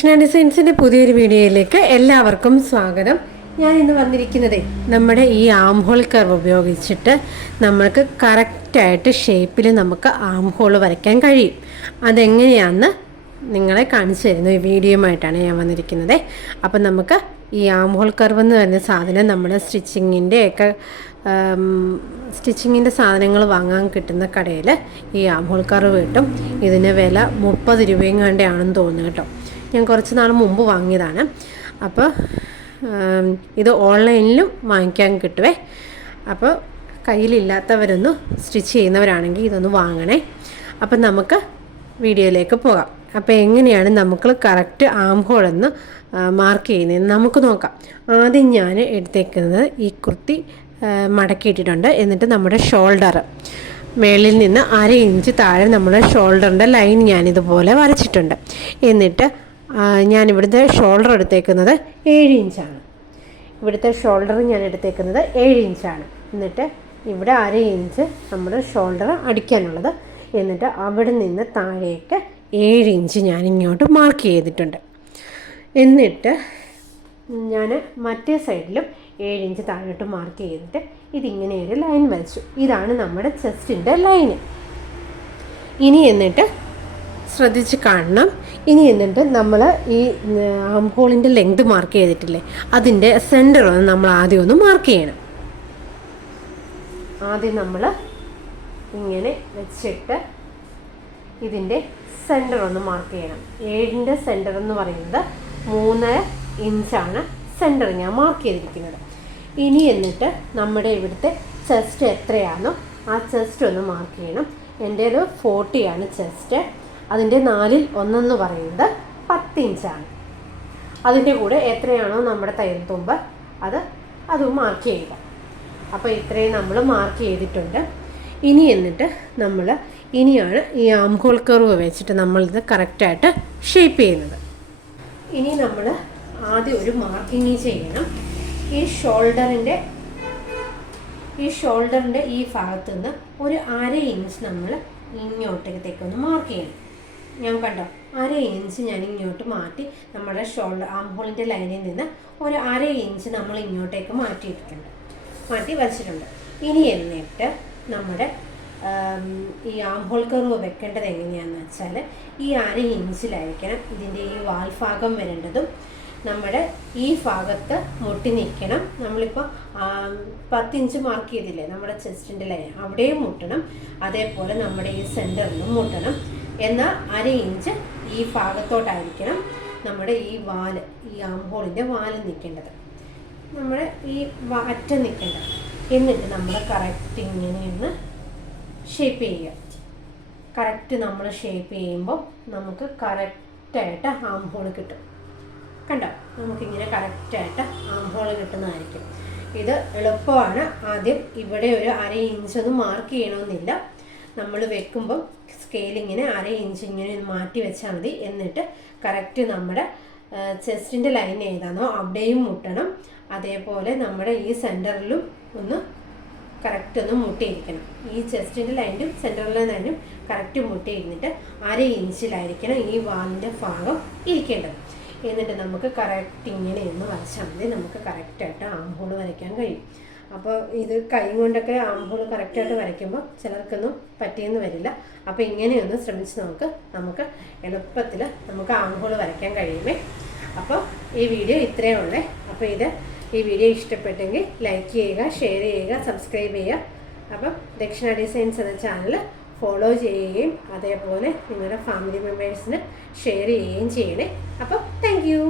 ദക്ഷിണ ഡിസൈൻസിൻ്റെ പുതിയൊരു വീഡിയോയിലേക്ക് എല്ലാവർക്കും സ്വാഗതം. ഞാൻ ഇന്ന് വന്നിരിക്കുന്നത് നമ്മുടെ ഈ ആം ഹോൾ കർവ് ഉപയോഗിച്ചിട്ട് നമ്മൾക്ക് കറക്റ്റായിട്ട് ഷേപ്പിൽ നമുക്ക് ആം ഹോൾ വരയ്ക്കാൻ കഴിയും. അതെങ്ങനെയാണെന്ന് നിങ്ങളെ കാണിച്ചു തരുന്നു ഈ വീഡിയോയുമായിട്ടാണ് ഞാൻ വന്നിരിക്കുന്നത്. അപ്പം നമുക്ക് ഈ ആം ഹോൾ കർവ് എന്ന് പറയുന്ന സാധനം നമ്മുടെ സ്റ്റിച്ചിങ്ങിൻ്റെ സാധനങ്ങൾ വാങ്ങാൻ കിട്ടുന്ന കടയിൽ ഈ ആം ഹോൾ കർവ് കിട്ടും. ഇതിന് വില 30 രൂപയും കണ്ടാണെന്ന് തോന്നുന്നു കേട്ടോ. ഞാൻ കുറച്ച് നാൾ മുമ്പ് വാങ്ങിയതാണ്. അപ്പോൾ ഇത് ഓൺലൈനിലും വാങ്ങിക്കാൻ കിട്ടുവേ. അപ്പോൾ കയ്യിലില്ലാത്തവരൊന്ന് സ്റ്റിച്ച് ചെയ്യുന്നവരാണെങ്കിൽ ഇതൊന്ന് വാങ്ങണേ. അപ്പം നമുക്ക് വീഡിയോയിലേക്ക് പോകാം. അപ്പോൾ എങ്ങനെയാണ് നമുക്ക് കറക്റ്റ് ആം ഹോൾ എന്ന് മാർക്ക് ചെയ്യുന്നതെന്ന് നമുക്ക് നോക്കാം. ആദ്യം ഞാൻ എടുത്തേക്കുന്നത് ഈ കുർത്തി മടക്കിയിട്ടിട്ടുണ്ട്. എന്നിട്ട് നമ്മുടെ ഷോൾഡർ മേളിൽ നിന്ന് 1/2 ഇഞ്ച് താഴെ നമ്മുടെ ഷോൾഡറിൻ്റെ ലൈൻ ഞാനിതുപോലെ വരച്ചിട്ടുണ്ട്. എന്നിട്ട് ഞാൻ ഇവിടുത്തെ ഷോൾഡർ എടുത്തേക്കുന്നത് 7 ഇഞ്ചാണ്. ഇവിടുത്തെ ഷോൾഡർ ഞാൻ എടുത്തേക്കുന്നത് 7 ഇഞ്ചാണ്. എന്നിട്ട് ഇവിടെ 1/2 ഇഞ്ച് നമ്മുടെ ഷോൾഡർ അടിക്കാനുള്ളത്. എന്നിട്ട് അവിടെ നിന്ന് താഴേക്ക് 7 ഇഞ്ച് ഞാൻ ഇങ്ങോട്ട് മാർക്ക് ചെയ്തിട്ടുണ്ട്. എന്നിട്ട് ഞാൻ മറ്റേ സൈഡിലും 7 ഇഞ്ച് താഴോട്ട് മാർക്ക് ചെയ്തിട്ട് ഇതിങ്ങനെ ഒരു ലൈൻ വരച്ചു. ഇതാണ് നമ്മുടെ ചെസ്റ്റിൻ്റെ ലൈന്. ഇനി എന്നിട്ട് ശ്രദ്ധിച്ച് കാണണം. ഇനി എന്നിട്ട് നമ്മൾ ഈ ആം ഹോളിൻ്റെ ലെങ്ത് മാർക്ക് ചെയ്തിട്ടില്ലേ, അതിൻ്റെ സെൻറ്റർ ഒന്ന് നമ്മൾ ആദ്യം ഒന്ന് മാർക്ക് ചെയ്യണം. ആദ്യം നമ്മൾ ഇങ്ങനെ വെച്ചിട്ട് ഇതിൻ്റെ സെൻറ്റർ ഒന്ന് മാർക്ക് ചെയ്യണം. 7ൻ്റെ സെൻറ്റർ എന്ന് പറയുന്നത് 3 ഇഞ്ചാണ് സെൻറ്റർ ഞാൻ മാർക്ക് ചെയ്തിരിക്കുന്നത്. ഇനി എന്നിട്ട് നമ്മുടെ ഇവിടുത്തെ ചെസ്റ്റ് എത്രയാണോ ആ ചെസ്റ്റ് ഒന്ന് മാർക്ക് ചെയ്യണം. എൻ്റേത് 40 ആണ് ചെസ്റ്റ്. അതിൻ്റെ 4ൽ 1 പറയുന്നത് 10 ഇഞ്ചാണ്. അതിൻ്റെ കൂടെ എത്രയാണോ നമ്മുടെ തയ്യൽ തുമ്പ് അത് മാർക്ക് ചെയ്യുക. അപ്പോൾ ഇത്രയും നമ്മൾ മാർക്ക് ചെയ്തിട്ടുണ്ട്. ഇനി എന്നിട്ട് ഇനിയാണ് ഈ ആം ഹോൾ കർവ് വെച്ചിട്ട് നമ്മളിത് കറക്റ്റായിട്ട് ഷേപ്പ് ചെയ്യുന്നത്. ഇനി നമ്മൾ ആദ്യം ഒരു മാർക്കിങ് ചെയ്യണം. ഈ ഷോൾഡറിൻ്റെ ഈ ഭാഗത്തു നിന്ന് ഒരു 1/2 ഇഞ്ച് നമ്മൾ ഇങ്ങോട്ടേക്കൊന്ന് മാർക്ക് ചെയ്യണം. ഞാൻ കണ്ടോ 1/2 ഇഞ്ച് ഞാൻ ഇങ്ങോട്ട് മാറ്റി നമ്മുടെ ആം ഹോളിൻ്റെ ലൈനിൽ നിന്ന് ഒരു 1/2 ഇഞ്ച് നമ്മൾ ഇങ്ങോട്ടേക്ക് മാറ്റി വച്ചിട്ടുണ്ട്. ഇനി എന്നിട്ട് നമ്മുടെ ഈ ആം ഹോൾ കർവ് വെക്കേണ്ടത് എങ്ങനെയാണെന്ന് വെച്ചാൽ ഈ 1/2 ഇഞ്ചിലായിരിക്കണം ഇതിൻ്റെ ഈ വാൽഭാഗം വരേണ്ടതും. നമ്മുടെ ഈ ഭാഗത്ത് മുട്ടി നിൽക്കണം. നമ്മളിപ്പോൾ 10 ഇഞ്ച് മാർക്ക് ചെയ്തില്ലേ നമ്മുടെ ചെസ്റ്റിൻ്റെ ലൈൻ, അവിടെയും മുട്ടണം. അതേപോലെ നമ്മുടെ ഈ സെൻറ്ററിലും മുട്ടണം. എന്നാൽ 1/2 ഇഞ്ച് ഈ ഭാഗത്തോട്ടായിരിക്കണം നമ്മുടെ ഈ ആം ഹോളിൻ്റെ വാല് നിൽക്കേണ്ടത്, നമ്മുടെ ഈ അറ്റം നിൽക്കേണ്ടത്. എന്നിട്ട് നമ്മൾ കറക്റ്റ് ഇങ്ങനെയൊന്ന് ഷേപ്പ് ചെയ്യുക. കറക്റ്റ് നമ്മൾ ഷേപ്പ് ചെയ്യുമ്പോൾ നമുക്ക് കറക്റ്റായിട്ട് ആം ഹോൾ കിട്ടും. കണ്ടോ, നമുക്കിങ്ങനെ കറക്റ്റായിട്ട് ആം ഹോൾ കിട്ടുന്നതായിരിക്കും. ഇത് എളുപ്പമാണ്. ആദ്യം ഇവിടെ ഒരു 1/2 ഇഞ്ചൊന്നും മാർക്ക് ചെയ്യണമെന്നില്ല. നമ്മൾ വെക്കുമ്പം സ്കെയിലിങ്ങനെ 1/2 ഇഞ്ച് ഇങ്ങനെ മാറ്റി വെച്ചാൽ മതി. എന്നിട്ട് കറക്റ്റ് നമ്മുടെ ചെസ്റ്റിൻ്റെ ലൈൻ ഏതാണോ അവിടെയും മുട്ടണം. അതേപോലെ നമ്മുടെ ഈ സെൻറ്ററിലും ഒന്ന് കറക്റ്റ് ഒന്ന് മുട്ടിയിരിക്കണം. ഈ ചെസ്റ്റിൻ്റെ ലൈനും സെൻറ്ററിലെ ലൈനും കറക്റ്റ് മുട്ടിയിരുന്നിട്ട് 1/2 ഇഞ്ചിലായിരിക്കണം ഈ വാലിൻ്റെ ഭാഗം ഇരിക്കേണ്ടത്. എന്നിട്ട് നമുക്ക് കറക്റ്റ് ഇങ്ങനെ ഒന്ന് വരച്ചാൽ മതി. നമുക്ക് കറക്റ്റായിട്ട് ആം ഹോൾ വരയ്ക്കാൻ കഴിയും. അപ്പോൾ ഇത് കൈ കൊണ്ടൊക്കെ ആം ഹോൾ കറക്റ്റായിട്ട് വരയ്ക്കുമ്പോൾ ചിലർക്കൊന്നും പറ്റിയെന്ന് വരില്ല. അപ്പോൾ ഇങ്ങനെയൊന്ന് ശ്രമിച്ച് നമുക്ക് എളുപ്പത്തിൽ നമുക്ക് ആം ഹോൾ വരയ്ക്കാൻ കഴിയുമേ. അപ്പോൾ ഈ വീഡിയോ ഇത്രയേ ഉള്ളേ. അപ്പോൾ ഈ വീഡിയോ ഇഷ്ടപ്പെട്ടെങ്കിൽ ലൈക്ക് ചെയ്യുക, ഷെയർ ചെയ്യുക, സബ്സ്ക്രൈബ് ചെയ്യുക. അപ്പം ദക്ഷിണ ഡിസൈൻസ് എന്ന ചാനൽ ഫോളോ ചെയ്യുകയും അതേപോലെ നിങ്ങളുടെ ഫാമിലി മെമ്പേഴ്സിന് ഷെയർ ചെയ്യുകയും ചെയ്യണേ. അപ്പം താങ്ക് യു.